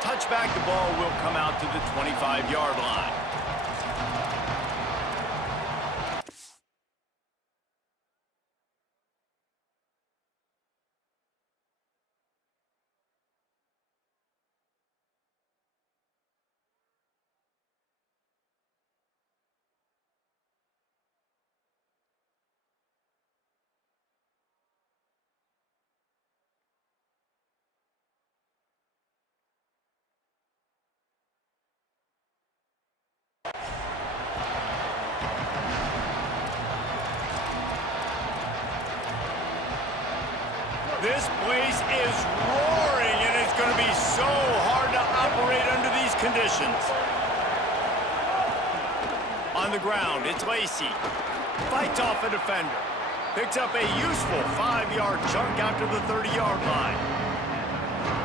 touchback, the ball will come out to the 25-yard line. This place is roaring, and it's going to be so hard to operate under these conditions. On the ground, it's Lacey. Fights off a defender. Picks up a useful 5-yard chunk out to the 30-yard line.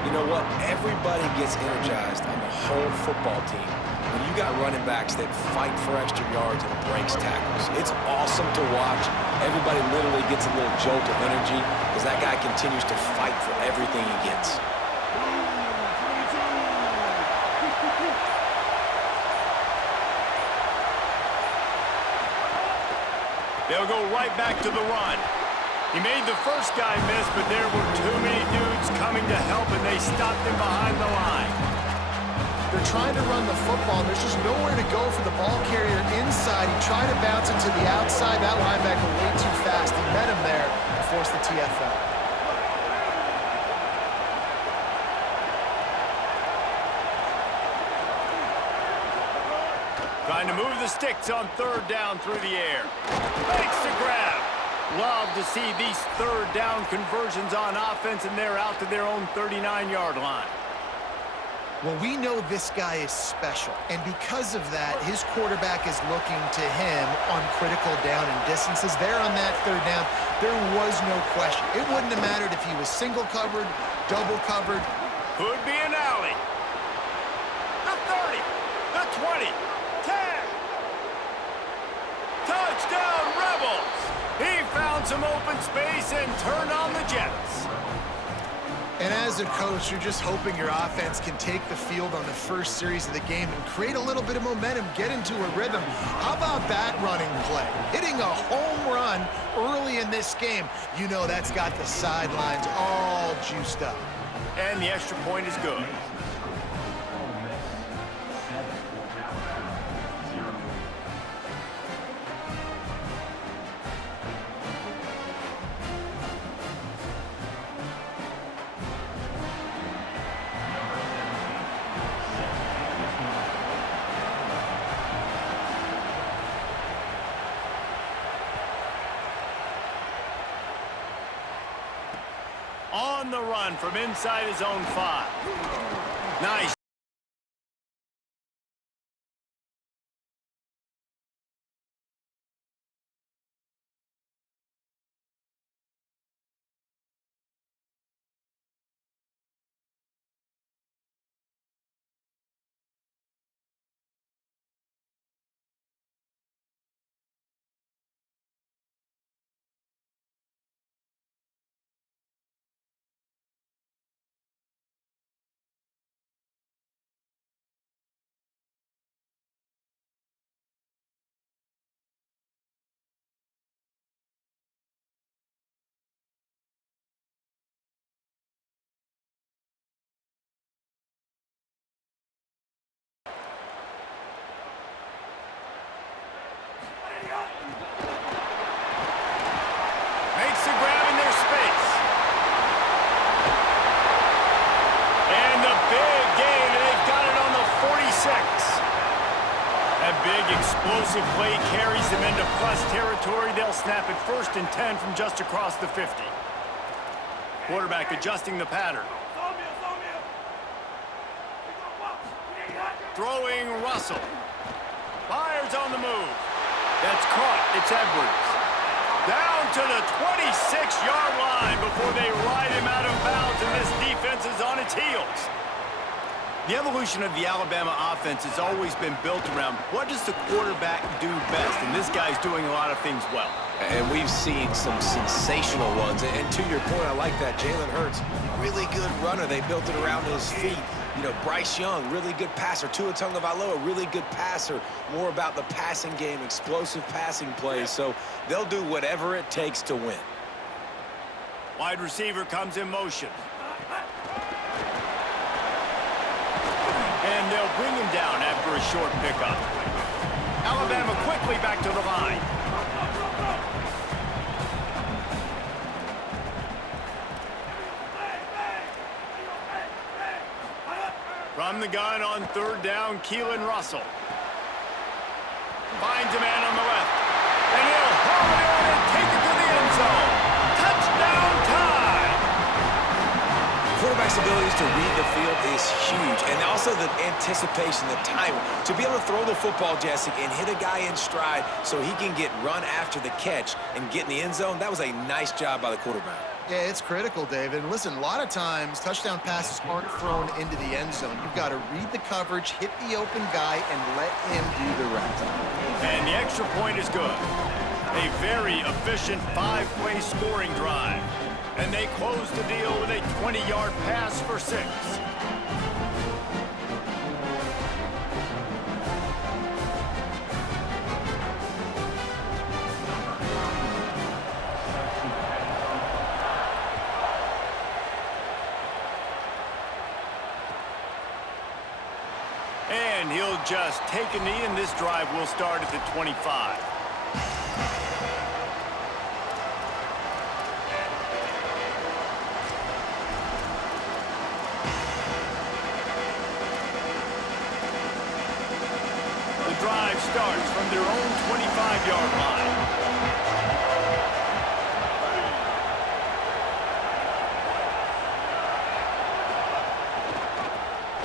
You know what? Everybody gets energized on the whole football team when you got running backs that fight for extra yards and breaks tackles. It's awesome to watch. Everybody literally gets a little jolt of energy because that guy continues to fight for everything he gets. They'll go right back to the run. He made the first guy miss, but there were too many dudes coming to help, and they stopped him behind the line. They're trying to run the football, and there's just nowhere to go for the ball carrier inside. He tried to bounce it to the outside. That linebacker way too fast. He met him there and forced the TFL. Trying to move the sticks on third down through the air. Makes the grab. Love to see these third down conversions on offense, and they're out to their own 39-yard line. Well, we know this guy is special, and because of that, his quarterback is looking to him on critical down and distances. There on that third down, there was no question. It wouldn't have mattered if he was single covered, double covered. Could be an alley. The 30, the 20, 10. Touchdown, Rebels! He found some open space and turned on the Jets. And as a coach, you're just hoping your offense can take the field on the first series of the game and create a little bit of momentum, get into a rhythm. How about that running play? Hitting a home run early in this game. You know that's got the sidelines all juiced up. And the extra point is good. On the run from inside his own 5. Nice. Makes the grab in their space. And the big gain, and they've got it on the 46. That big explosive play carries them into plus territory. They'll snap it 1st and 10 from just across the 50. Quarterback adjusting the pattern. Throwing Russell. Fires on the move. That's caught. It's Edwards. Down to the 26-yard line before they ride him out of bounds, and this defense is on its heels. The evolution of the Alabama offense has always been built around what does the quarterback do best, and this guy's doing a lot of things well. And we've seen some sensational ones. And to your point, I like that. Jalen Hurts, really good runner. They built it around his feet. You know, Bryce Young, really good passer. Tua Tagovailoa, really good passer. More about the passing game, explosive passing plays. So they'll do whatever it takes to win. Wide receiver comes in motion. And they'll bring him down after a short pickup. Alabama quickly back to the line. From the gun on 3rd down, Keelan Russell. Finds a man on the left. And he'll haul it in and take it to the end zone. Touchdown time! Quarterback's abilities to read the field is huge. And also the anticipation, the timing. To be able to throw the football, Jesse, and hit a guy in stride so he can get run after the catch and get in the end zone, that was a nice job by the quarterback. Yeah, it's critical, David. And listen, a lot of times, touchdown passes aren't thrown into the end zone. You've got to read the coverage, hit the open guy, and let him do the rest. And the extra point is good. A very efficient 5-play scoring drive. And they close the deal with a 20-yard pass for 6. And he'll just take a knee, and this drive will start at the 25. The drive starts from their own 25-yard line.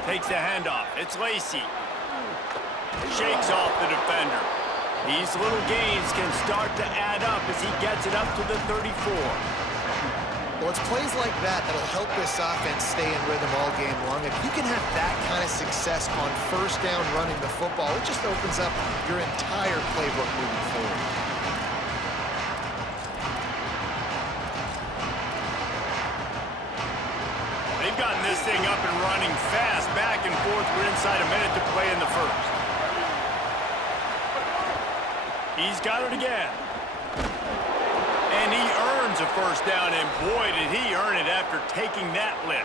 Takes the handoff. It's Lacey. Shakes off the defender. These little gains can start to add up as he gets it up to the 34. Well, it's plays like that that'll help this offense stay in rhythm all game long. If you can have that kind of success on 1st down running the football, it just opens up your entire playbook moving forward. They've gotten this thing up and running fast, back and forth. We're inside a minute to play in the 1st. He's got it again. And he earns a 1st down, and boy, did he earn it after taking that lift.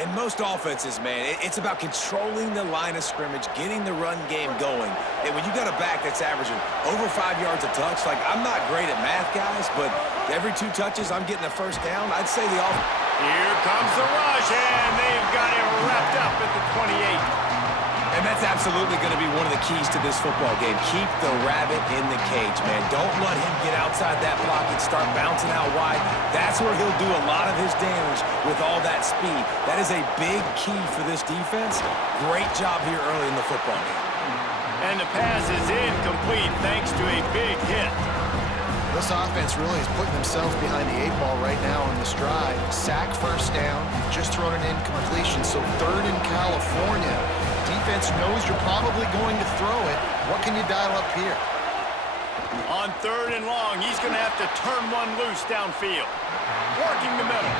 In most offenses, man, it's about controlling the line of scrimmage, getting the run game going. And when you got a back that's averaging over 5 yards a touch, like, I'm not great at math, guys, but every 2 touches, I'm getting a 1st down. I'd say the offense. Here comes the rush, and they've got him wrapped up at the 28. And that's absolutely going to be one of the keys to this football game. Keep the rabbit in the cage, man. Don't let him get outside that pocket, start bouncing out wide. That's where he'll do a lot of his damage with all that speed. That is a big key for this defense. Great job here early in the football game. And the pass is incomplete thanks to a big hit. This offense really is putting themselves behind the 8 ball right now on this drive. Sack 1st down, just thrown an incompletion, so 3rd in California. Defense knows you're probably going to throw it. What can you dial up here? On 3rd and long, he's going to have to turn one loose downfield. Working the middle.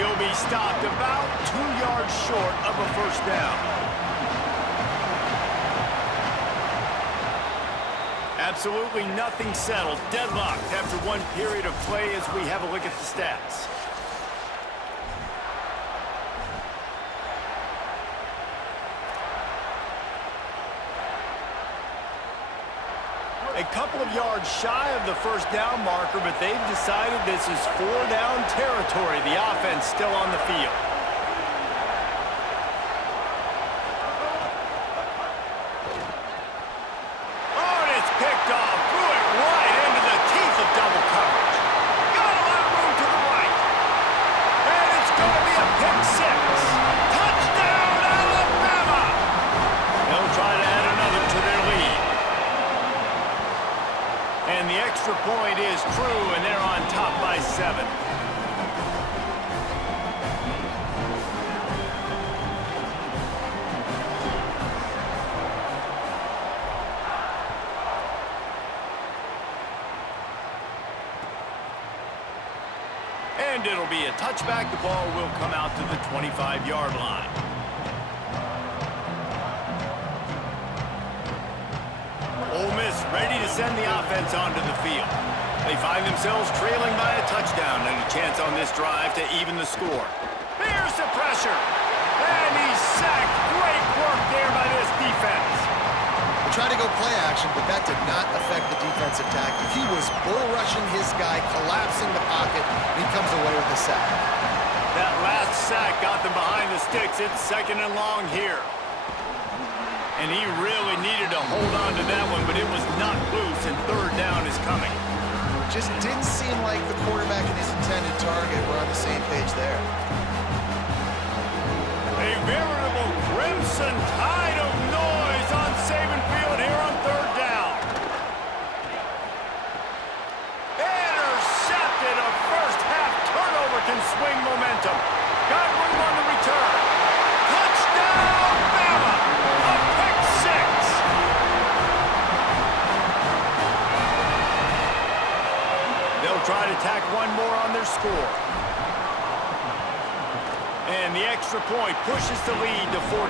He'll be stopped about 2 yards short of a 1st down. Absolutely nothing settled. Deadlocked after 1 period of play as we have a look at the stats. A couple of yards shy of the 1st down marker, but they've decided this is 4-down territory. The offense still on the field. Oh, and it's picked off. Threw it right into the teeth of double coverage. Got a lot of room to the right. And it's going to be a pick 6. Touchdown, Alabama! They'll try to add another to their lead. And the extra point is true, and they're on top by 7. And And it'll be a touchback. The ball will come out to the 25-yard line. Ole Miss ready to send the offense onto the field. They find themselves trailing by a touchdown and a chance on this drive to even the score. Here's the pressure. And he's sacked. Great work there by this defense. They tried to go play action, but that did not affect the defensive tackle. He was bull rushing his guy, collapsing the pocket, and he comes away with a sack. That last sack got them behind the sticks. It's 2nd and long here. And he really needed to hold on to that one, but it was not loose, and 3rd down is coming. Just didn't seem like the quarterback and his intended target were on the same page there. A veritable crimson tide of noise on Saban Field here on 3rd down. Intercepted. A first-half turnover can swing momentum. Got room on the return. Touchdown, Bama! A pick six. They'll try to tack one more on their score. And the extra point pushes the lead to 14.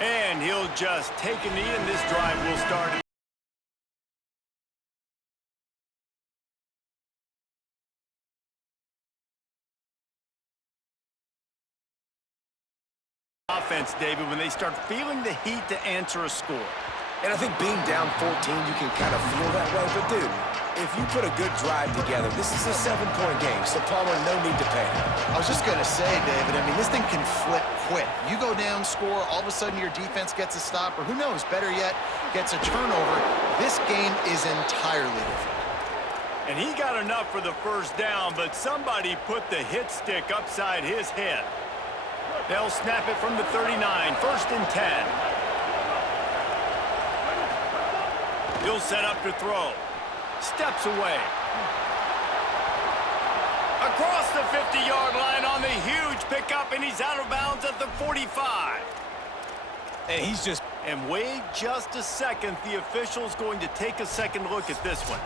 And he'll just take a knee, and this drive will start. Offense, David, when they start feeling the heat to answer a score. And I think being down 14, you can kind of feel that way. But, dude, if you put a good drive together, this is a 7-point game, so Palmer, no need to panic. I was just going to say, David, I mean, this thing can flip quick. You go down, score, all of a sudden your defense gets a stop, or who knows, better yet, gets a turnover. This game is entirely different. And he got enough for the 1st down, but somebody put the hit stick upside his head. They'll snap it from the 39, 1st and 10. He'll set up to throw. Steps away. Across the 50-yard line on the huge pickup, and he's out of bounds at the 45. And wait just a second. The official's going to take a second look at this one.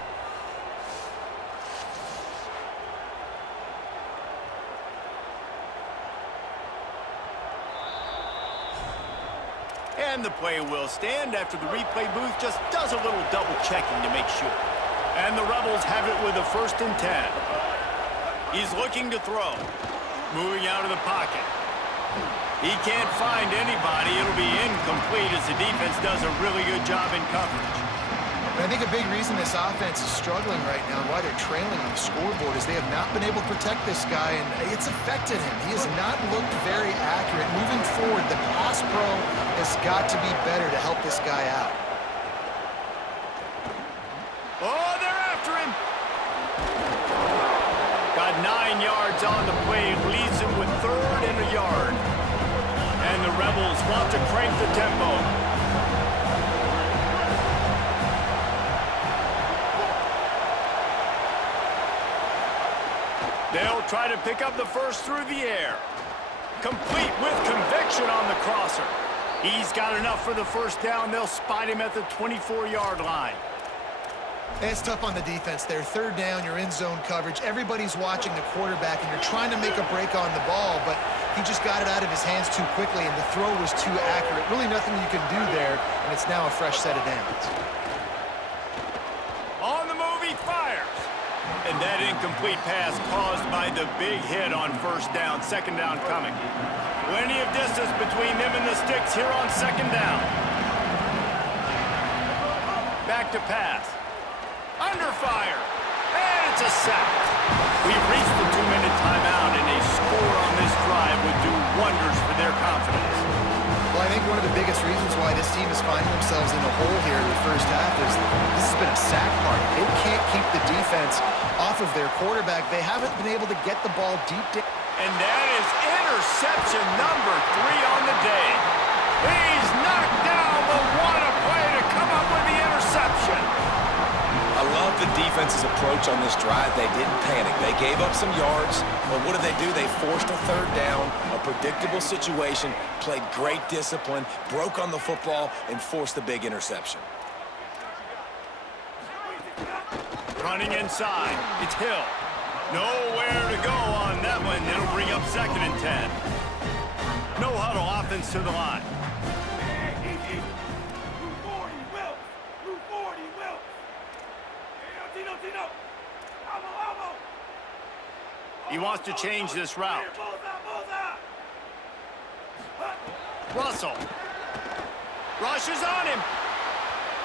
And the play will stand after the replay booth just does a little double checking to make sure. And the Rebels have it with a 1st and 10. He's looking to throw. Moving out of the pocket. He can't find anybody. It'll be incomplete as the defense does a really good job in coverage. And I think a big reason this offense is struggling right now and why they're trailing on the scoreboard is they have not been able to protect this guy, and it's affected him. He has not looked very accurate. Moving forward, the pass pro has got to be better to help this guy out. Oh, they're after him. Got 9 yards on the play. Leaves him with 3rd and a yard. And the Rebels want to crank the tempo. They'll try to pick up the 1st through the air. Complete with conviction on the crosser. He's got enough for the 1st down. They'll spot him at the 24-yard line. It's tough on the defense there. 3rd down, you're in zone coverage. Everybody's watching the quarterback, and you're trying to make a break on the ball, but he just got it out of his hands too quickly, and the throw was too accurate. Really nothing you can do there, and it's now a fresh set of downs. On the move, he fires. And that incomplete pass caused by the big hit on 1st down. 2nd down coming. Plenty of distance between them and the sticks here on 2nd down. Back to pass. Under fire. And it's a sack. We've reached the 2-minute timeout, and a score on this drive would do wonders for their confidence. Well, I think one of the biggest reasons why this team is finding themselves in a hole here in the 1st half is this has been a sack party. They can't keep the defense off of their quarterback. They haven't been able to get the ball deep down. And that is interception number 3 on the day. He's knocked down, but what a play to come up with the interception. I love the defense defense's approach on this drive, they didn't panic. They gave up some yards, but what did they do? They forced a third down, a predictable situation, played great discipline, broke on the football, and forced the big interception. Running inside, it's Hill. Nowhere to go on that one. It'll bring up 2nd and 10. No huddle offense to the line. He wants to change this route. Russell. Rushes on him.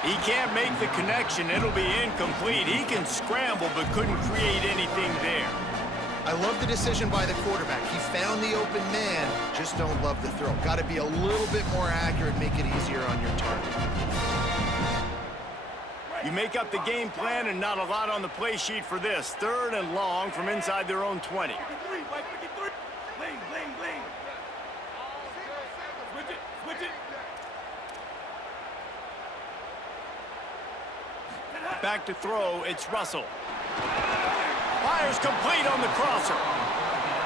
He can't make the connection. It'll be incomplete. He can scramble, but couldn't create anything there. I love the decision by the quarterback. He found the open man, just don't love the throw. Got to be a little bit more accurate, make it easier on your target. You make up the game plan and not a lot on the play sheet for this. 3rd and long from inside their own 20. Back to throw, it's Russell. Fires complete on the crosser.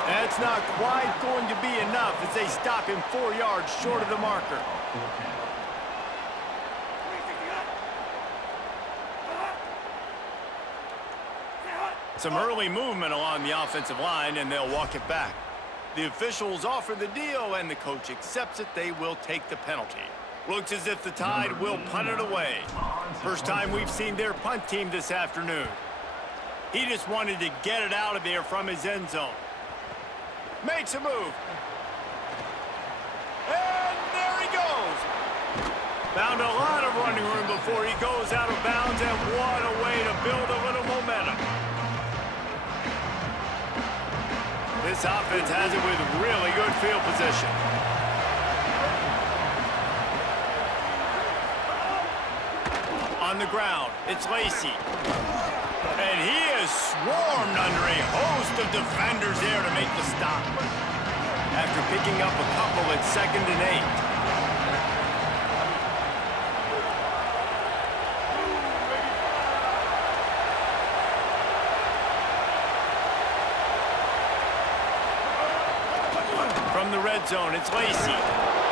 That's not quite going to be enough as they stop him 4 yards short of the marker. Some early movement along the offensive line, and they'll walk it back. The officials offer the deal, and the coach accepts it. They will take the penalty. Looks as if the Tide will punt it away. First time we've seen their punt team this afternoon. He just wanted to get it out of there from his end zone. Makes a move. And there he goes. Found a lot of running room before he goes out of bounds, and what a way to build a little momentum. This offense has it with really good field position. On the ground, it's Lacey. And he is swarmed under a host of defenders there to make the stop. After picking up a couple at 2nd and 8. From the red zone, it's Lacey.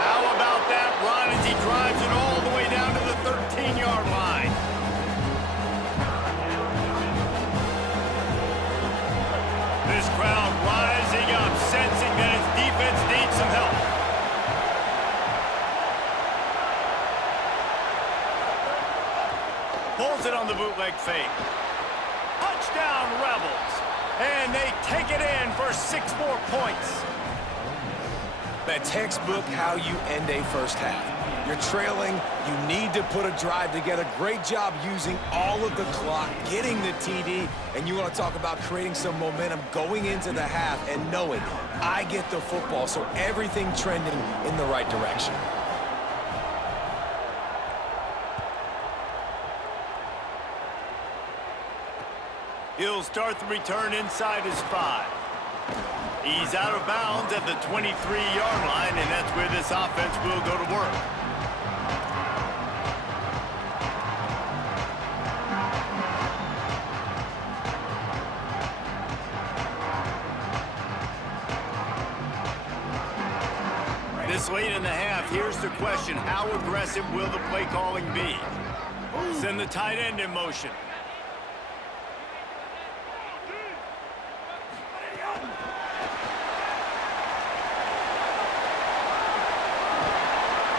How about that run as he drives it all the way down to the 13-yard line? This crowd rising up, sensing that his defense needs some help. Pulls it on the bootleg fake. Touchdown, Rebels. And they take it in for 6 more points. That textbook how you end a first half. You're trailing, you need to put a drive together. Great job using all of the clock, getting the TD, and you want to talk about creating some momentum going into the half and knowing I get the football, so everything trending in the right direction. He'll start the return inside his 5. He's out of bounds at the 23-yard line, and that's where this offense will go to work. This late in the half, here's the question. How aggressive will the play calling be? Send the tight end in motion.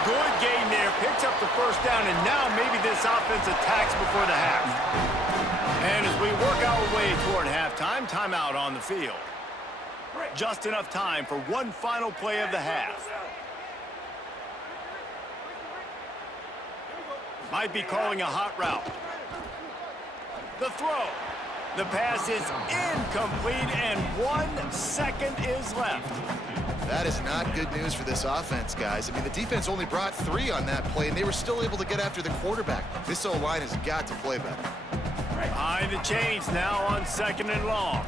Good game there, picks up the first down, and now maybe this offense attacks before the half. And as we work our way toward halftime, timeout on the field. Just enough time for one final play of the half. Might be calling a hot route. The throw. The pass is incomplete, and 1 second is left. That is not good news for this offense, guys. I mean, the defense only brought 3 on that play, and they were still able to get after the quarterback. This O-line has got to play better. Behind the chains now on 2nd and long.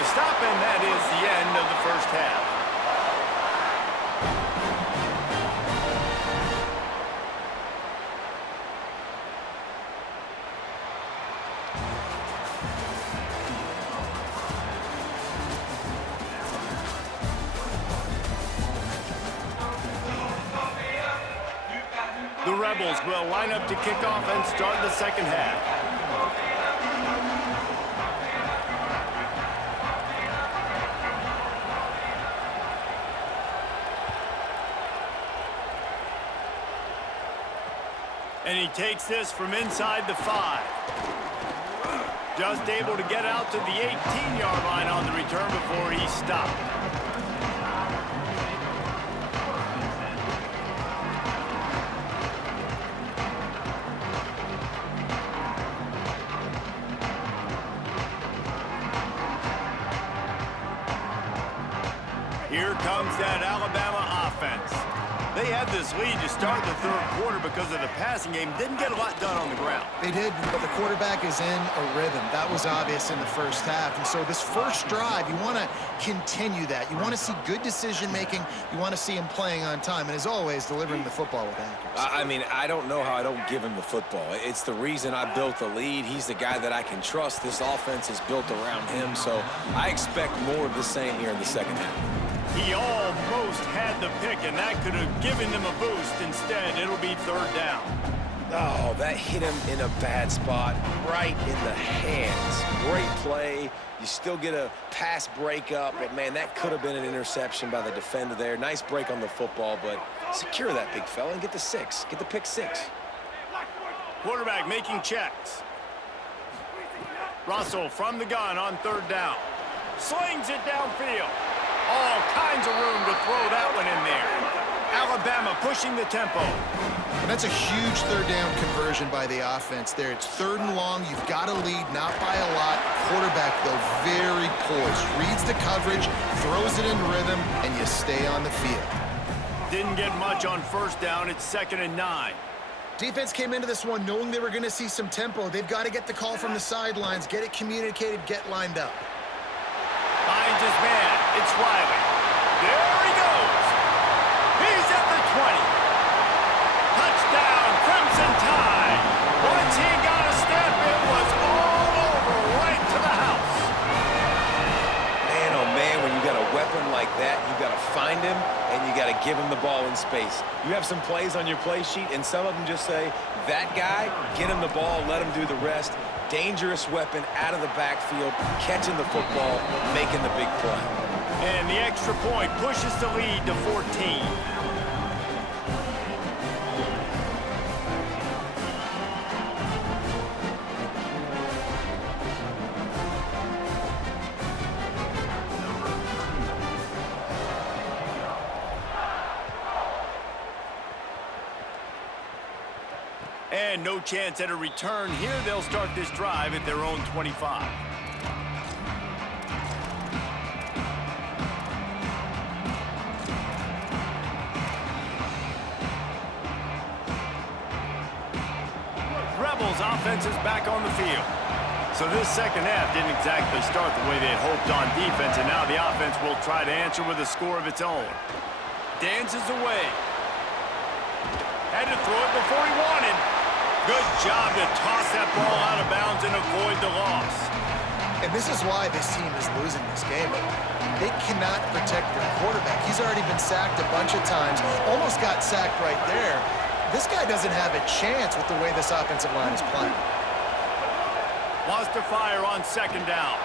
the stop, and that is the end of the first half. The Rebels will line up to kick off and start the second half. And he takes this from inside the 5. Just able to get out to the 18-yard line on the return before he stopped. Here comes that Alabama offense. They had this lead to start the third quarter because of the passing game. Didn't get a lot done on the ground. They did, but the quarterback is in a rhythm. That was obvious in the first half. And so this first drive, you want to continue that. You want to see good decision-making. You want to see him playing on time. And as always, delivering the football with accuracy. I mean, I don't know how I don't give him the football. It's the reason I built the lead. He's the guy that I can trust. This offense is built around him. So I expect more of the same here in the second half. He almost had the pick, and that could have given them a boost. Instead, it'll be third down. Oh, that hit him in a bad spot, right in the hands. Great play. You still get a pass breakup, but, man, that could have been an interception by the defender there. Nice break on the football, but secure that big fella and get the 6. Get the pick 6. Quarterback making checks. Russell from the gun on third down. Slings it downfield. All kinds of room to throw that one in there. Alabama pushing the tempo. And that's a huge third down conversion by the offense there. It's third and long. You've got to lead, not by a lot. Quarterback, though, very poised. Reads the coverage, throws it in rhythm, and you stay on the field. Didn't get much on first down. It's 2nd and 9. Defense came into this one knowing they were going to see some tempo. They've got to get the call from the sidelines, get it communicated, get lined up. Finds his man. It's Riley. There he goes. He's at the 20. Touchdown, Crimson Tide. Once he got a step, it was all over, right to the house. Man, oh, man, when you got a weapon like that, you got to find him, and you got to give him the ball in space. You have some plays on your play sheet, and some of them just say, that guy, get him the ball, let him do the rest. Dangerous weapon out of the backfield, catching the football, making the big play. And the extra point pushes the lead to 14. And no chance at a return here. They'll start this drive at their own 25. Rebels offense is back on the field. So this second half didn't exactly start the way they had hoped on defense, and now the offense will try to answer with a score of its own. Dances away. Had to throw it before he wanted. Good job to toss that ball out of bounds and avoid the loss. And this is why this team is losing this game. They cannot protect their quarterback. He's already been sacked a bunch of times, almost got sacked right there. This guy doesn't have a chance with the way this offensive line is playing. Lost to fire on second down.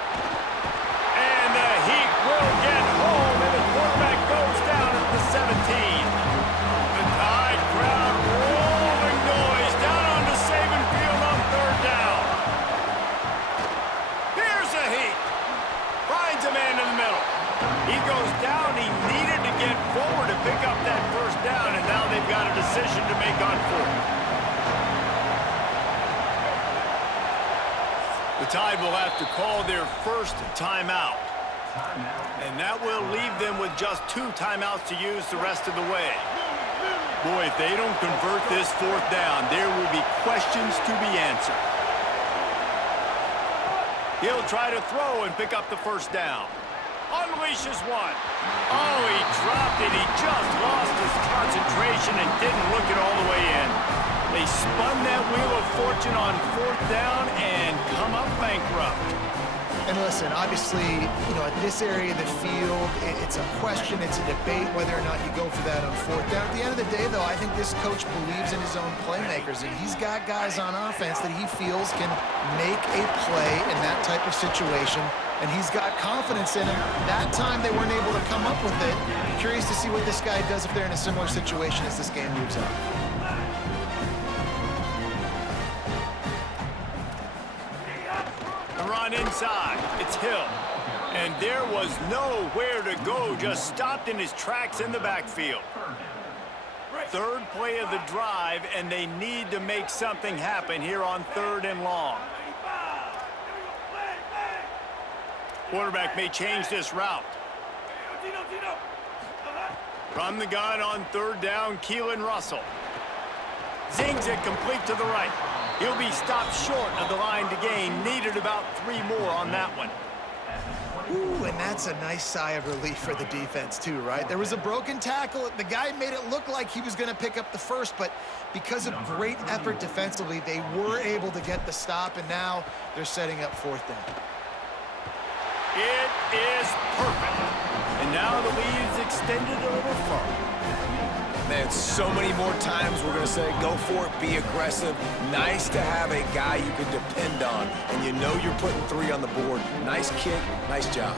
And the Heat will get home, and the quarterback goes down at the 17. The Tide crowd rolling noise down onto Saban Field on third down. Here's the Heat. Finds a man in the middle. He goes down. He needed to get forward to pick up that first down, and now they've got a decision to make on fourth. The Tide will have to call their first timeout. And that will leave them with just 2 timeouts to use the rest of the way. Boy, if they don't convert this fourth down, there will be questions to be answered. He'll try to throw and pick up the first down. Unleashes one. Oh, he dropped it. He just lost his concentration and didn't look it all the way in. They spun that wheel of fortune on fourth down and come up bankrupt. And listen, obviously, at this area of the field, it's a question, it's a debate whether or not you go for that on fourth down. At the end of the day, though, I think this coach believes in his own playmakers, and he's got guys on offense that he feels can make a play in that type of situation, and he's got confidence in him. That time they weren't able to come up with it. Curious to see what this guy does if they're in a similar situation as this game moves on. Run inside. It's Hill. And there was nowhere to go. Just stopped in his tracks in the backfield. Third play of the drive, and they need to make something happen here on 3rd and long. Quarterback may change this route. From the gun on 3rd down, Keelan Russell. Zings it complete to the right. He'll be stopped short of the line to gain. Needed about 3 more on that one. Ooh, and that's a nice sigh of relief for the defense too, right? There was a broken tackle. The guy made it look like he was going to pick up the first, but because of great effort defensively, they were able to get the stop, and now they're setting up 4th down. It is perfect. And now the lead is extended a little further. Man, so many more times we're going to say, go for it, be aggressive. Nice to have a guy you can depend on, and you know you're putting 3 on the board. Nice kick, nice job.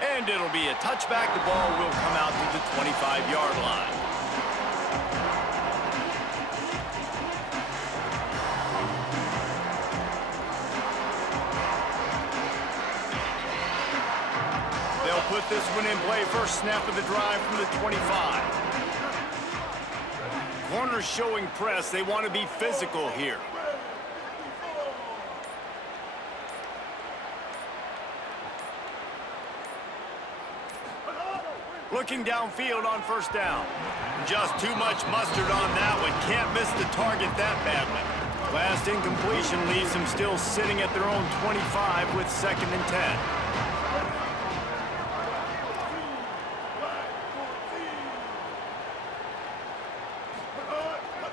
And it'll be a touchback. The ball will come out to the 25-yard line. Put this one in play. First snap of the drive from the 25. Corners showing press. They want to be physical here. Looking downfield on 1st down. Just too much mustard on that one. Can't miss the target that badly. Last incompletion leaves them still sitting at their own 25 with 2nd and 10.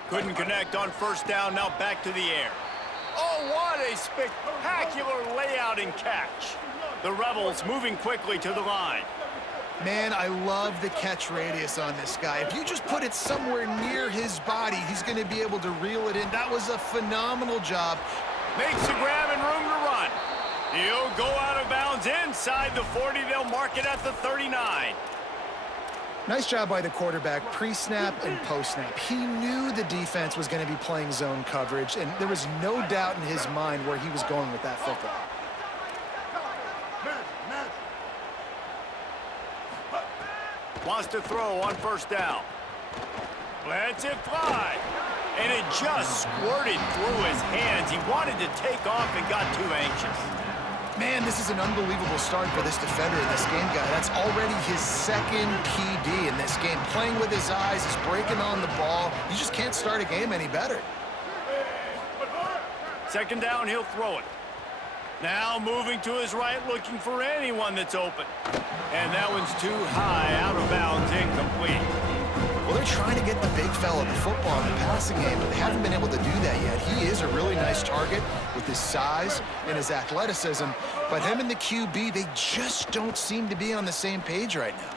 Couldn't connect on 1st down, now back to the air. Oh, what a spectacular layout and catch. The Rebels moving quickly to the line. Man, I love the catch radius on this guy. If you just put it somewhere near his body, he's going to be able to reel it in. That was a phenomenal job. Makes the grab and room to run. He'll go out of bounds inside the 40. They'll mark it at the 39. Nice job by the quarterback, pre-snap and post-snap. He knew the defense was going to be playing zone coverage, and there was no doubt in his mind where he was going with that football. Wants to throw on 1st down. Lets it fly. And it just squirted through his hands. He wanted to take off and got too anxious. Man, this is an unbelievable start for this defender in this game, guy. That's already his 2nd PD in this game. Playing with his eyes, he's breaking on the ball. You just can't start a game any better. 2nd down, he'll throw it. Now moving to his right, looking for anyone that's open. And that one's too high, out of bounds, incomplete. Well, they're trying to get the big fella the football in the passing game, but they haven't been able to do that yet. He is a really nice target with his size and his athleticism, but him and the QB, they just don't seem to be on the same page right now.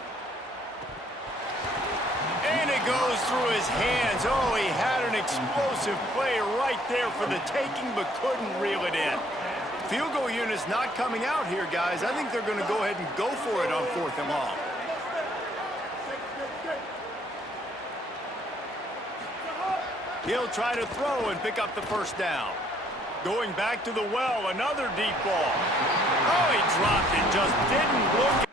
And it goes through his hands. Oh, he had an explosive play right there for the taking, but couldn't reel it in. Field goal unit's not coming out here, guys. I think they're going to go ahead and go for it on 4th and long. He'll try to throw and pick up the 1st down. Going back to the well, another deep ball. Oh, he dropped it, just didn't look.